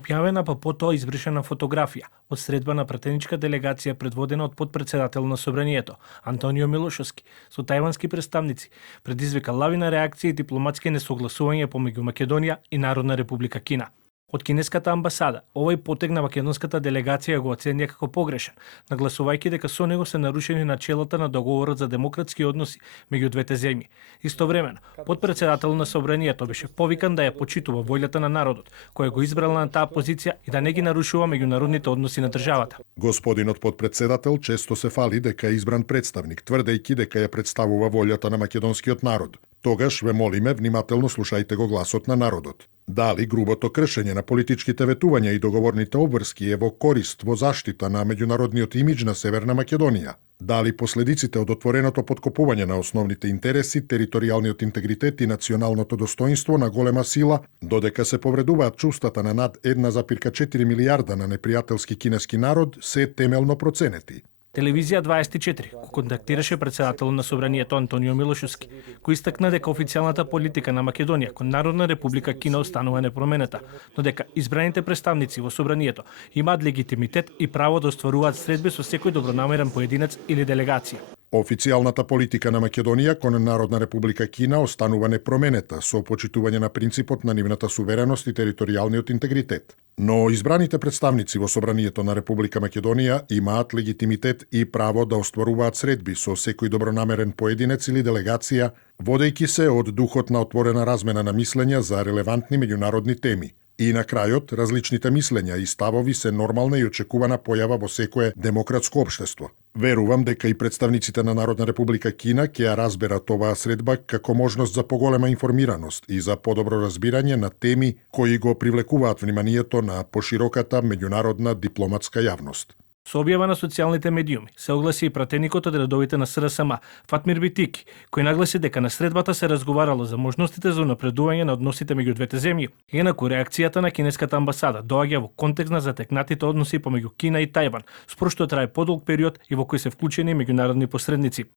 Објавена па потоа извршена фотографија од средба на пратеничка делегација предводена од потпредседател на Собранието Антонио Милошовски со тајвански представници предизвика лавина реакција и дипломатски несогласување помеѓу Македонија и Народна република Кина. Од кинеската амбасада, овој потег на македонската делегација го оценија како погрешен, нагласувајќи дека со него се нарушени начелата на договорот за демократски односи меѓу двете земји. Истовремено, потпредседател на Собранието беше повикан да ја почитува волјата на народот, кој го избрал на таа позиција и да не ги нарушува меѓународните односи на државата. Господинот потпредседател често се фали дека е избран представник, тврдејќи дека ја представува волјата на македонскиот народ. Тогаш ве молиме внимателно слушајте го гласот на народот. Дали грубото кршење на политичките ветувања и договорните обврски е во корист во заштита на меѓународниот имидж на Северна Македонија? Дали последиците од отвореното поткопување на основните интереси, територијалниот интегритет и националното достоинство на голема сила, додека се повредуваат чувствата на над 1,4 милијарда на непријателски кинески народ, се темелно проценети? Телевизија 24 го контактираше председателот на Собранието Антонио Милошовски, кој истакна дека официјалната политика на Македонија кон Народна република Кина останува непроменита, но дека избраните представници во Собранието имаат легитимитет и право да остваруваат средби со секој добронамерен поединец или делегација. Официјалната политика на Македонија кон Народна република Кина останува непроменета со почитување на принципот на нивната сувереност и територијалниот интегритет. Но избраните представници во Собранието на Република Македонија имаат легитимитет и право да остваруваат средби со секој добронамерен поединец или делегација, водејќи се од духот на отворена размена на мислења за релевантни меѓународни теми. И на крајот, различните мислења и ставови се нормална и очекувана појава во секое демократско општество. Верувам дека и представниците на Народна република Кина ќе ја разберат оваа средба како можност за поголема информираност и за подобро разбирање на теми кои го привлекуваат вниманието на пошироката меѓународна дипломатска јавност. Со објава на социјалните медиуми се огласи и пратеникот од редовите на СРСМ, Фатмир Битики, кој нагласи дека на средбата се разговарало за можностите за унапредување на односите меѓу двете земји. Инаку реакцијата на кинеската амбасада доаѓа во контекст на затекнатите односи помеѓу Кина и Тајван, спор што трае подолг период и во кој се вклучени меѓународни посредници.